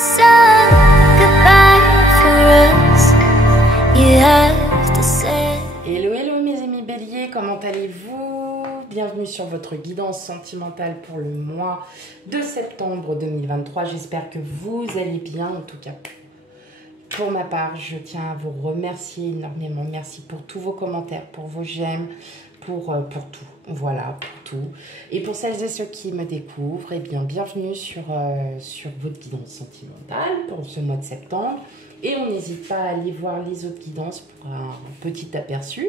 sung goodbye for us. You have to say. Hello, hello mes amis béliers, comment allez-vous? Bienvenue sur votre guidance sentimentale pour le mois de septembre 2023. J'espère que vous allez bien, en tout cas. Pour ma part, je tiens à vous remercier énormément. Merci pour tous vos commentaires, pour vos j'aime, pour tout. Voilà, pour tout. Et pour celles et ceux qui me découvrent, eh bien, bienvenue sur votre guidance sentimentale pour ce mois de septembre. Et on n'hésite pas à aller voir les autres guidances pour un petit aperçu.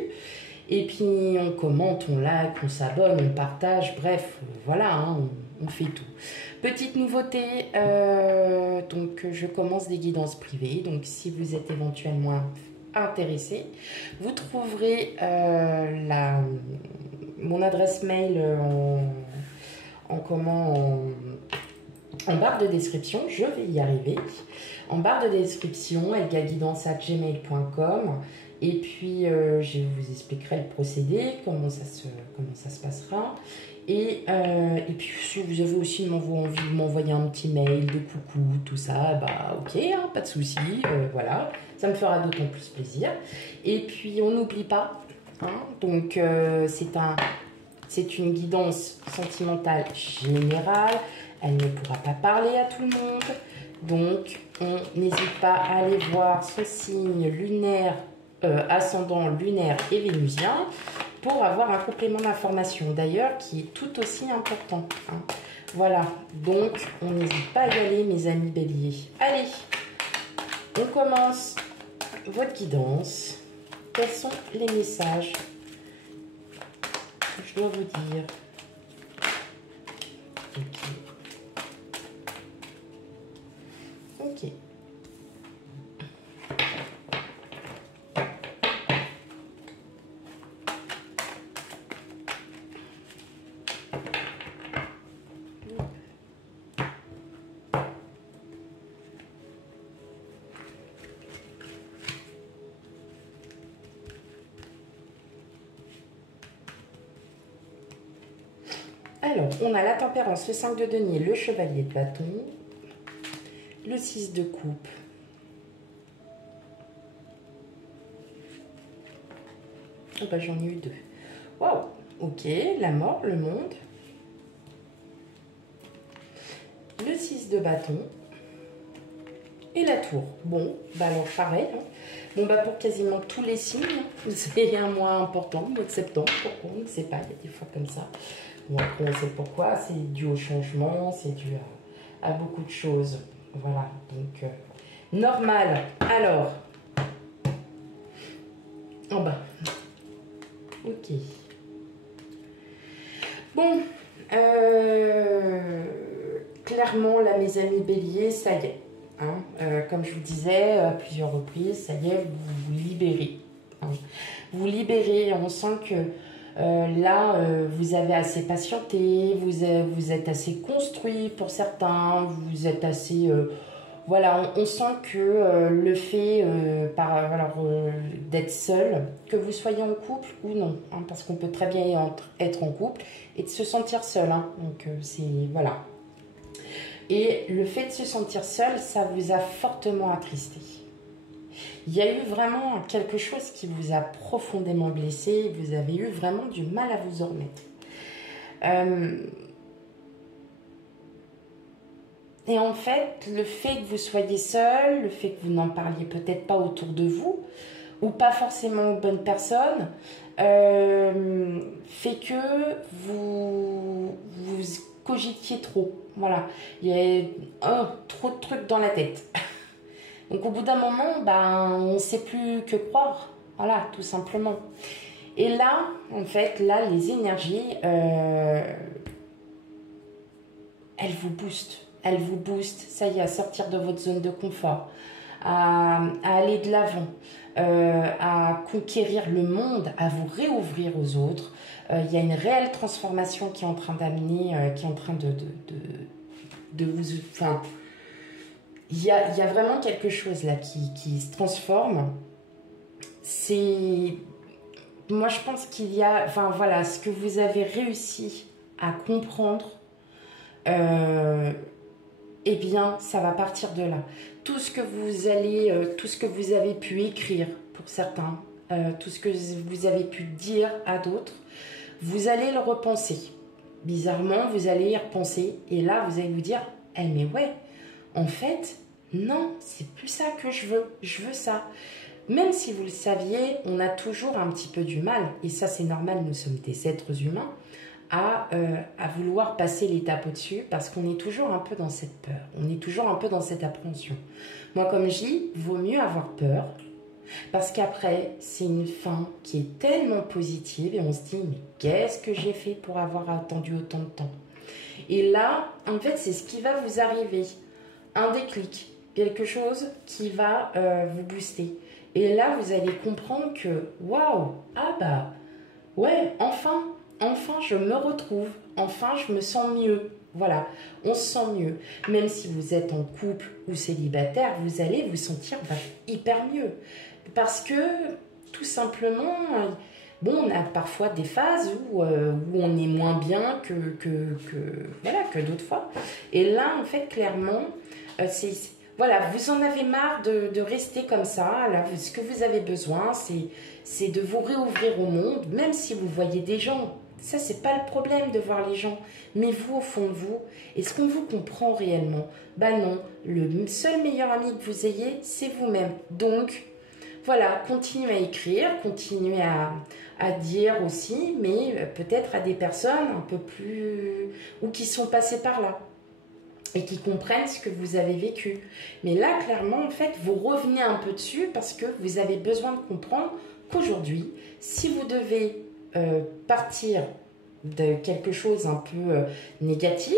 Et puis, on commente, on like, on s'abonne, on partage. Bref, voilà, hein, on fait tout. Petite nouveauté, donc je commence des guidances privées. Donc, si vous êtes éventuellement intéressé, vous trouverez mon adresse mail en barre de description. Je vais y arriver. En barre de description, elgaguidance@gmail.com. Et puis, je vous expliquerai le procédé, comment ça se passera. Et puis, si vous avez aussi envie de m'envoyer un petit mail de coucou, tout ça, bah ok, hein, pas de souci, voilà. Ça me fera d'autant plus plaisir. Et puis, on n'oublie pas, hein, donc c'est une guidance sentimentale générale. Elle ne pourra pas parler à tout le monde. Donc, on n'hésite pas à aller voir son signe lunaire, ascendant lunaire et vénusien pour avoir un complément d'information d'ailleurs qui est tout aussi important, hein. Voilà, donc on n'hésite pas à y aller mes amis béliers. Allez, on commence votre guidance. Quels sont les messages que je dois vous dire? Ok. Alors, on a la tempérance, le 5 de denier, le chevalier de bâton, le 6 de coupe, oh bah, j'en ai eu deux. Waouh, ok, la mort, le monde, le 6 de bâton et la tour. Bon, bah alors pareil, hein. Bon, bah pour quasiment tous les signes, c'est un mois important, le mois de septembre, pourquoi on ne sait pas, il y a des fois comme ça. Bon, après, on sait pourquoi, c'est dû au changement, c'est dû à beaucoup de choses. Voilà, donc normal. Alors, en bas. Ok. Bon, clairement, là, mes amis béliers, ça y est. Hein, comme je vous disais à plusieurs reprises, ça y est, vous vous libérez. Hein. Vous libérez, on sent que là, vous avez assez patienté, vous êtes assez construit pour certains, vous êtes assez... voilà, on sent que le fait d'être seul, que vous soyez en couple ou non, hein, parce qu'on peut très bien être en couple et de se sentir seul. Hein, donc, c'est... Voilà. Et le fait de se sentir seul, ça vous a fortement attristé. Il y a eu vraiment quelque chose qui vous a profondément blessé. Vous avez eu vraiment du mal à vous en remettre. Et en fait, le fait que vous soyez seul, le fait que vous n'en parliez peut-être pas autour de vous, ou pas forcément aux bonnes personnes, fait que vous cogitiez trop. Voilà, il y a trop de trucs dans la tête. Donc au bout d'un moment, ben, on ne sait plus que croire. Voilà, tout simplement. Et là, en fait, là, les énergies, elles vous boostent. Elles vous boostent, ça y est, à sortir de votre zone de confort, à aller de l'avant, à conquérir le monde, à vous réouvrir aux autres. Il y a une réelle transformation qui est en train d'amener, qui est en train de vous... Enfin, il y a vraiment quelque chose là qui se transforme. C'est... Moi, je pense qu'il y a... Enfin, voilà, ce que vous avez réussi à comprendre... eh bien, ça va partir de là. Tout ce que vous avez pu écrire pour certains, tout ce que vous avez pu dire à d'autres, vous allez le repenser. Bizarrement, vous allez y repenser et là, vous allez vous dire, eh mais ouais, en fait, non, c'est plus ça que je veux ça. Même si vous le saviez, on a toujours un petit peu du mal, et ça c'est normal, nous sommes des êtres humains, à vouloir passer l'étape au-dessus parce qu'on est toujours un peu dans cette peur, on est toujours un peu dans cette appréhension. Moi, comme je dis, vaut mieux avoir peur parce qu'après, c'est une fin qui est tellement positive et on se dit, mais qu'est-ce que j'ai fait pour avoir attendu autant de temps? Et là, en fait, c'est ce qui va vous arriver, un déclic, quelque chose qui va vous booster. Et là, vous allez comprendre que, waouh, ah bah, ouais, enfin, je me retrouve, enfin, je me sens mieux. Voilà, on se sent mieux. Même si vous êtes en couple ou célibataire, vous allez vous sentir hyper mieux. Parce que, tout simplement, bon, on a parfois des phases où on est moins bien que d'autres fois. Et là, en fait, clairement, voilà, vous en avez marre de rester comme ça. Là, ce que vous avez besoin, c'est de vous réouvrir au monde, même si vous voyez des gens. Ça, c'est pas le problème de voir les gens. Mais vous, au fond de vous, est-ce qu'on vous comprend réellement? Bah non, le seul meilleur ami que vous ayez, c'est vous-même. Donc, voilà, continuez à écrire, continuez à dire aussi, mais peut-être à des personnes un peu plus... ou qui sont passées par là et qui comprennent ce que vous avez vécu. Mais là, clairement, en fait, vous revenez un peu dessus parce que vous avez besoin de comprendre qu'aujourd'hui, si vous devez partir de quelque chose un peu négatif,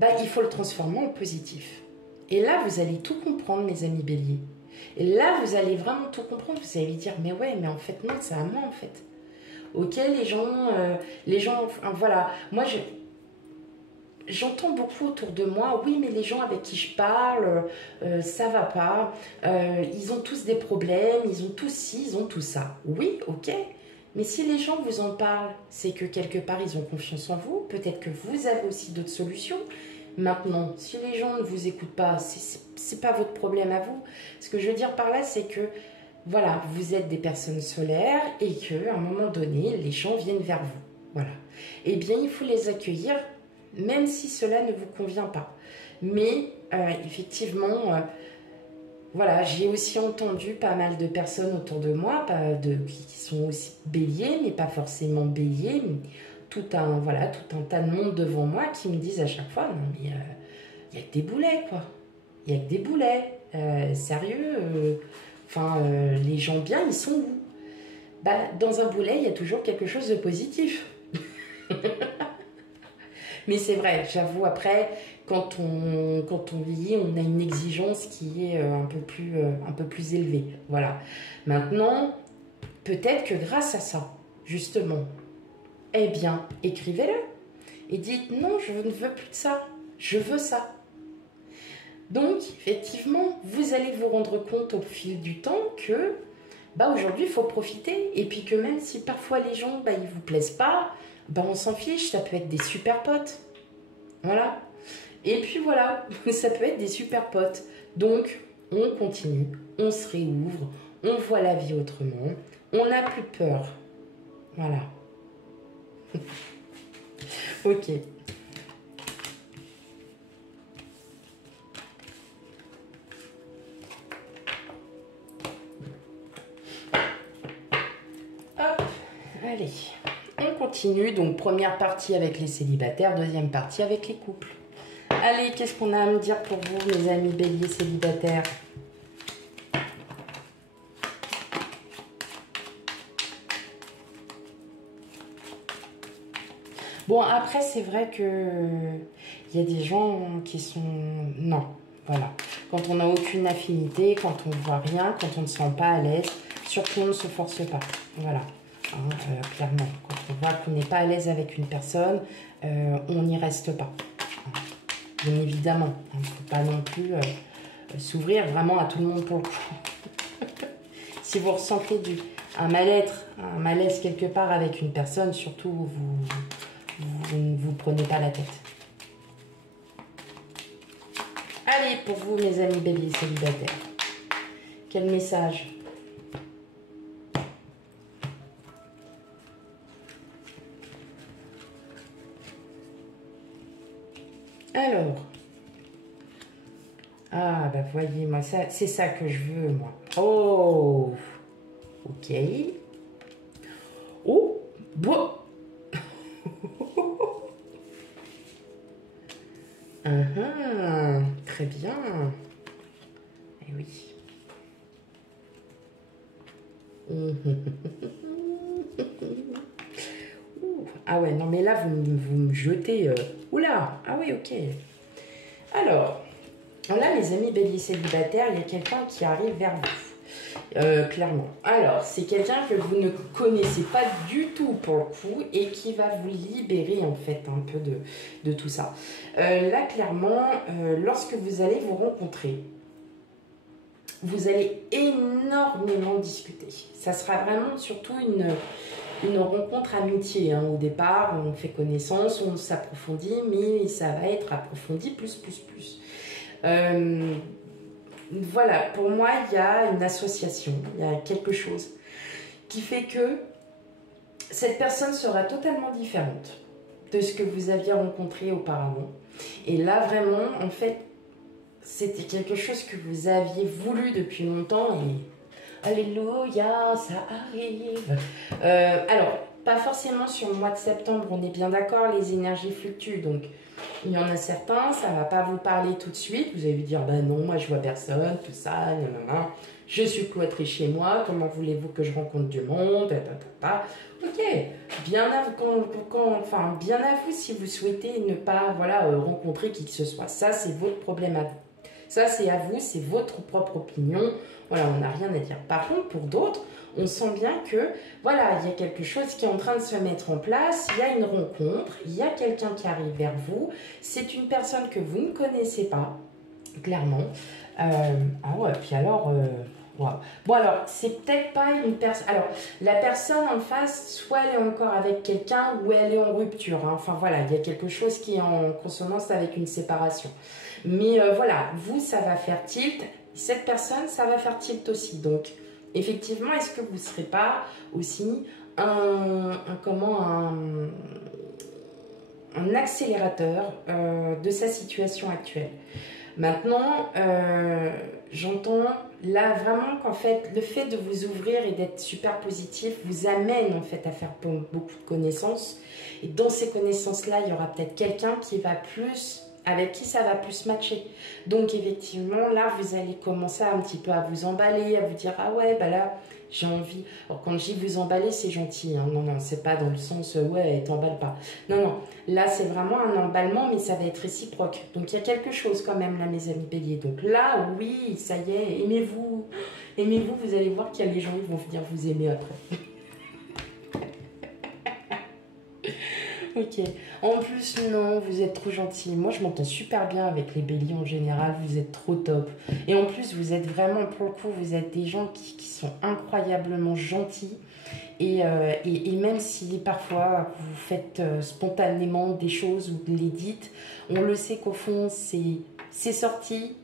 bah, il faut le transformer en positif. Et là, vous allez tout comprendre, mes amis béliers. Et là, vous allez vraiment tout comprendre. Vous allez dire, mais ouais, mais en fait, non, c'est à moi, en fait. Ok, les gens, enfin, voilà. Moi, j'entends beaucoup autour de moi, oui, mais les gens avec qui je parle, ça va pas. Ils ont tous des problèmes, ils ont tous ci, ils ont tout ça. Oui, ok. Mais si les gens vous en parlent, c'est que quelque part, ils ont confiance en vous. Peut-être que vous avez aussi d'autres solutions. Maintenant, si les gens ne vous écoutent pas, c'est pas votre problème à vous. Ce que je veux dire par là, c'est que voilà, vous êtes des personnes solaires et qu'à un moment donné, les gens viennent vers vous. Voilà. Eh bien, il faut les accueillir, même si cela ne vous convient pas. Mais effectivement, voilà, j'ai aussi entendu pas mal de personnes autour de moi, qui sont aussi béliers, mais pas forcément béliers, mais tout un tas de monde devant moi qui me disent à chaque fois, non mais il y a que des boulets, quoi. Il y a que des boulets. Sérieux, les gens bien, ils sont où? Bah, dans un boulet, il y a toujours quelque chose de positif. Mais c'est vrai, j'avoue, après, quand on vieillit, on a une exigence qui est un peu plus élevée. Voilà. Maintenant, peut-être que grâce à ça, justement, eh bien, écrivez-le. Et dites, non, je ne veux plus de ça. Je veux ça. Donc, effectivement, vous allez vous rendre compte au fil du temps que bah, aujourd'hui, il faut profiter. Et puis que même si parfois les gens, bah, ils ne vous plaisent pas, bah, on s'en fiche, ça peut être des super potes. Voilà. Et puis voilà, ça peut être des super potes. Donc, on continue, on se réouvre, on voit la vie autrement, on n'a plus peur. Voilà. Ok. Hop, allez. On continue, donc première partie avec les célibataires, deuxième partie avec les couples. Allez, qu'est-ce qu'on a à me dire pour vous, mes amis béliers célibataires? Bon, après, c'est vrai que il y a des gens qui sont... Non, voilà. Quand on n'a aucune affinité, quand on ne voit rien, quand on ne se sent pas à l'aise, surtout on ne se force pas. Voilà. Clairement, quand on voit qu'on n'est pas à l'aise avec une personne, on n'y reste pas. Bien évidemment, il ne faut pas non plus s'ouvrir vraiment à tout le monde pour le coup. Si vous ressentez un malaise quelque part avec une personne, surtout vous ne vous prenez pas la tête. Allez, pour vous, mes amis béliers célibataires. Quel message? Alors. Ah, bah voyez, moi, c'est ça que je veux, moi. Oh, ok. Oh, bon. Très bien. Eh oui. Ah ouais, non mais là, vous me jetez... Oula, ah oui, ok. Alors, là, mes amis béliers célibataires, il y a quelqu'un qui arrive vers vous. Clairement. Alors, c'est quelqu'un que vous ne connaissez pas du tout pour le coup et qui va vous libérer en fait un peu de tout ça. Là, clairement, lorsque vous allez vous rencontrer, vous allez énormément discuter. Ça sera vraiment surtout une rencontre amitié. Hein. Au départ, on fait connaissance, on s'approfondit, mais ça va être approfondi plus. Voilà, pour moi, il y a une association, il y a quelque chose qui fait que cette personne sera totalement différente de ce que vous aviez rencontré auparavant. Et là, vraiment, en fait, c'était quelque chose que vous aviez voulu depuis longtemps et alléluia, ça arrive. Alors, pas forcément sur le mois de septembre, on est bien d'accord, les énergies fluctuent, donc il y en a certains, ça ne va pas vous parler tout de suite, vous allez vous dire, bah non, moi je vois personne, tout ça, nanana. Je suis cloîtrée chez moi, comment voulez-vous que je rencontre du monde, ok, bien à vous, bien à vous si vous souhaitez ne pas rencontrer qui que ce soit, ça c'est votre problème à vous. Ça, c'est à vous, c'est votre propre opinion. Voilà, on n'a rien à dire. Par contre, pour d'autres, on sent bien que, voilà, il y a quelque chose qui est en train de se mettre en place. Il y a une rencontre, il y a quelqu'un qui arrive vers vous. C'est une personne que vous ne connaissez pas, clairement. Ah ouais, puis alors... Wow. Bon alors, c'est peut-être pas une personne... Alors, la personne en face, soit elle est encore avec quelqu'un ou elle est en rupture. Hein. Enfin voilà, il y a quelque chose qui est en consonance avec une séparation. Mais voilà, vous, ça va faire tilt. Cette personne, ça va faire tilt aussi. Donc, effectivement, est-ce que vous ne serez pas aussi un accélérateur de sa situation actuelle? Maintenant, j'entends là vraiment qu'en fait, le fait de vous ouvrir et d'être super positif vous amène en fait à faire beaucoup de connaissances. Et dans ces connaissances-là, il y aura peut-être quelqu'un qui va plus... avec qui ça va plus matcher. Donc effectivement, là, vous allez commencer un petit peu à vous emballer, à vous dire, ah ouais, bah là, j'ai envie. Alors quand je dis vous emballer, c'est gentil. Hein. Non, c'est pas dans le sens, ouais, t'emballe pas. Non, là, c'est vraiment un emballement, mais ça va être réciproque. Donc il y a quelque chose quand même, là, mes amis béliers. Donc là, oui, ça y est, aimez-vous. Aimez-vous, vous allez voir qu'il y a les gens qui vont venir vous aimer après. Ok. En plus, non, vous êtes trop gentil. Moi, je m'entends super bien avec les béliers en général. Vous êtes trop top. Et en plus, vous êtes vraiment, pour le coup, vous êtes des gens qui sont incroyablement gentils. Et même si parfois vous faites spontanément des choses ou les dites, on le sait qu'au fond, c'est sorti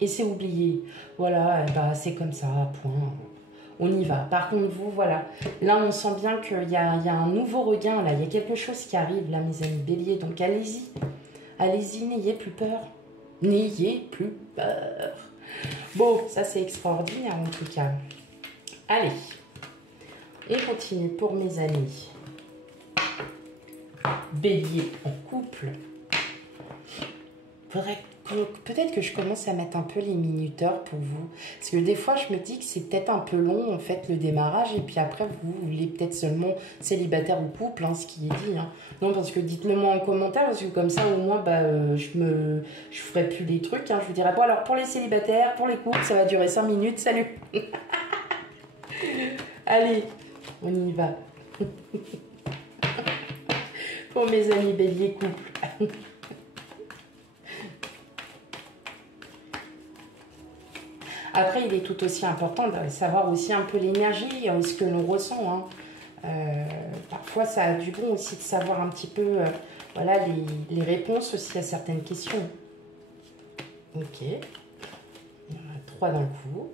et c'est oublié. Voilà, bah, c'est comme ça, point. On y va. Par contre, vous, voilà. Là, on sent bien qu'il y a un nouveau regain, là. Il y a quelque chose qui arrive, là, mes amis béliers. Donc, allez-y. Allez-y, n'ayez plus peur. N'ayez plus peur. Bon, ça, c'est extraordinaire, en tout cas. Allez. On continue pour mes amis. Bélier en couple. Peut-être que je commence à mettre un peu les minuteurs pour vous. Parce que des fois, je me dis que c'est peut-être un peu long, en fait, le démarrage. Et puis après, vous voulez peut-être seulement célibataire ou couple, hein, ce qui est dit. Hein. Non, parce que dites-le moi en commentaire, parce que comme ça, au moins, bah, je ferai plus les trucs. Hein. Je vous dirai, bon, alors, pour les célibataires, pour les couples, ça va durer 5 minutes. Salut. Allez, on y va. Pour mes amis bélier couple. Après, il est tout aussi important de savoir aussi un peu l'énergie, ce que l'on ressent. Hein. Parfois, ça a du bon aussi de savoir un petit peu voilà, les réponses aussi à certaines questions. Ok. Il y en a 3 d'un coup.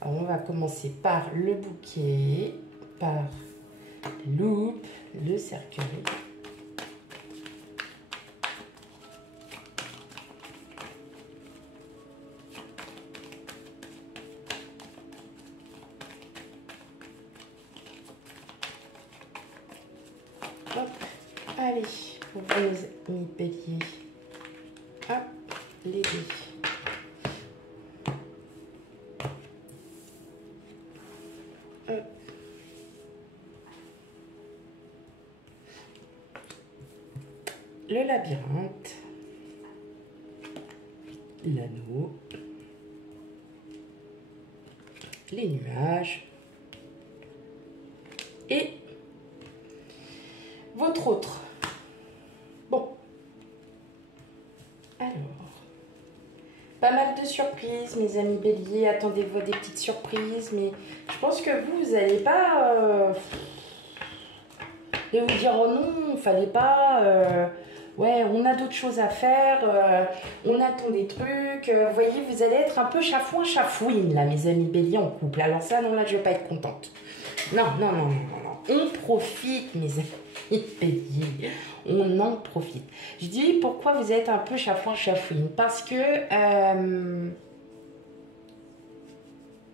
Alors, on va commencer par le bouquet, par les loupes, le cercueil. Hop, allez, pour vos amis béliers. Hop, les dés. Hop. Le labyrinthe. L'anneau. Les nuages. Et votre autre. Bon. Alors. Pas mal de surprises, mes amis béliers. Attendez-vous des petites surprises. Mais je pense que vous n'allez pas... et vous dire, oh non, fallait pas... ouais, on a d'autres choses à faire. On attend des trucs. Vous voyez, vous allez être un peu chafouin, chafouine, là, mes amis béliers en couple. Alors ça, non, là, je vais pas être contente. Non, non, non, non, non. On profite, mes amis béliers. On en profite. Je dis pourquoi vous êtes un peu chafouin, chafouine. Parce que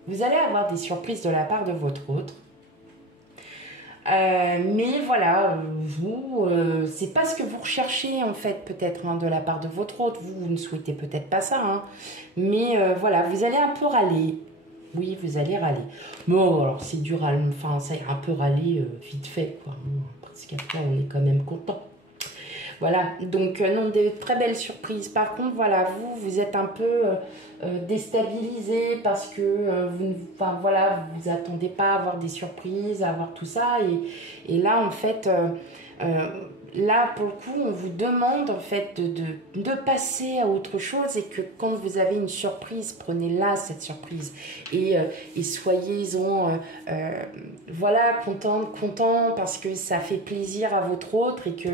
vous allez avoir des surprises de la part de votre autre. Mais voilà, vous, c'est pas ce que vous recherchez en fait, peut-être de la part de votre autre. Vous ne souhaitez peut-être pas ça, hein. Mais voilà, vous allez un peu râler. Oui, vous allez râler. Bon, alors c'est du râle, enfin, ça un peu râler vite fait, quoi. Parce qu'après, on est quand même content. Voilà, donc non, des très belles surprises. Par contre, voilà, vous êtes un peu déstabilisé parce que enfin, voilà, vous attendez pas à avoir des surprises, à avoir tout ça. Et là, en fait, là, pour le coup, on vous demande en fait de passer à autre chose et que quand vous avez une surprise, prenez-la, cette surprise. Et soyez-en, voilà, content parce que ça fait plaisir à votre autre et que,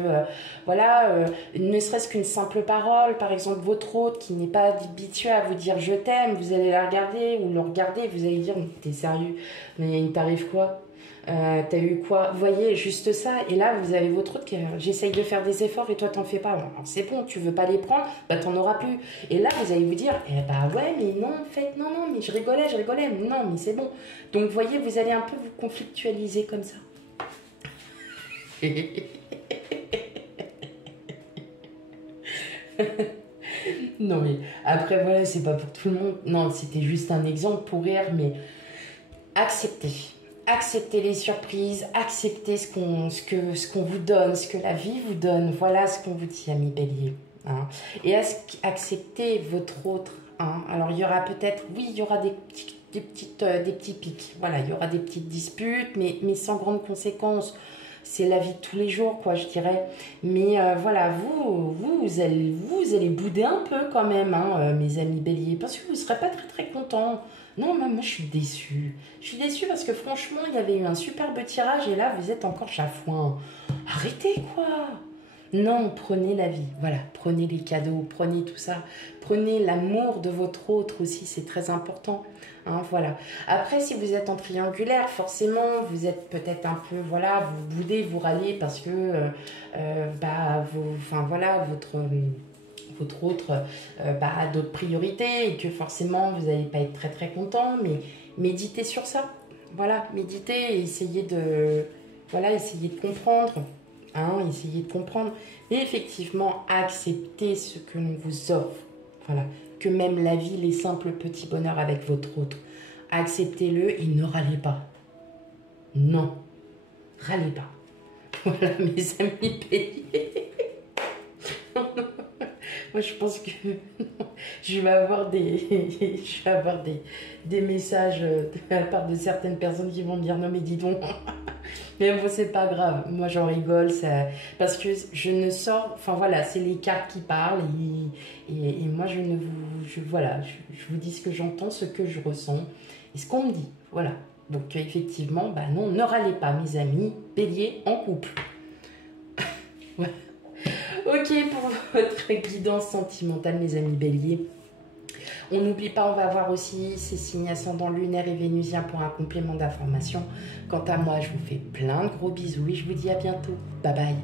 voilà, ne serait-ce qu'une simple parole, par exemple, votre autre qui n'est pas habitué à vous dire je t'aime, vous allez la regarder ou le regarder, vous allez dire, t'es sérieux, mais il t'arrive quoi? T'as eu quoi? Vous voyez, juste ça. Et là, vous avez votre autre qui j'essaye de faire des efforts et toi, t'en fais pas. Alors, c'est bon, tu veux pas les prendre, bah t'en auras plus. Et là, vous allez vous dire, eh bah ouais, mais non, en fait, non, mais je rigolais. Non, mais c'est bon. Donc, vous voyez, vous allez un peu vous conflictualiser comme ça. Non, mais après, voilà, c'est pas pour tout le monde. Non, c'était juste un exemple pour rire, mais acceptez. Acceptez les surprises, acceptez ce qu'on vous donne, ce que la vie vous donne. Voilà ce qu'on vous dit, amis béliers. Hein. Et acceptez votre autre. Hein. Alors, il y aura peut-être, oui, il y aura des petits pics. Voilà, il y aura des petites disputes, mais sans grandes conséquences. C'est la vie de tous les jours, quoi, je dirais. Mais voilà, vous allez bouder un peu quand même, hein, mes amis béliers, parce que vous ne serez pas très, très contents. Non, moi, je suis déçue. Je suis déçue parce que franchement, il y avait eu un superbe tirage et là, vous êtes encore chafouin. Arrêtez, quoi. Non, prenez la vie. Voilà, prenez les cadeaux, prenez tout ça. Prenez l'amour de votre autre aussi, c'est très important. Hein, voilà. Après, si vous êtes en triangulaire, forcément, vous êtes peut-être un peu, voilà, vous boudez, vous râlez parce que, enfin, voilà, votre autre a d'autres priorités et que forcément vous n'allez pas être très très content, mais méditez sur ça. Voilà, méditez et essayez de comprendre. Hein, essayez de comprendre. Mais effectivement, acceptez ce que l'on vous offre. Voilà, que même la vie, les simples petits bonheurs avec votre autre. Acceptez-le et ne râlez pas. Non, râlez pas. Voilà, mes amis béliers. Moi, je pense que je vais avoir des messages de la part de certaines personnes qui vont me dire non mais dis donc. Mais bon, c'est pas grave. Moi, j'en rigole, parce que je ne sors. Enfin voilà, c'est les cartes qui parlent et moi, je vous dis ce que j'entends, ce que je ressens et ce qu'on me dit. Voilà. Donc effectivement, bah non, ne râlez pas, mes amis, bélier en couple. Voilà. Ok, pour votre guidance sentimentale, mes amis béliers. On n'oublie pas, on va voir aussi ces signes ascendants lunaires et vénusiens pour un complément d'information. Quant à moi, je vous fais plein de gros bisous et je vous dis à bientôt. Bye bye.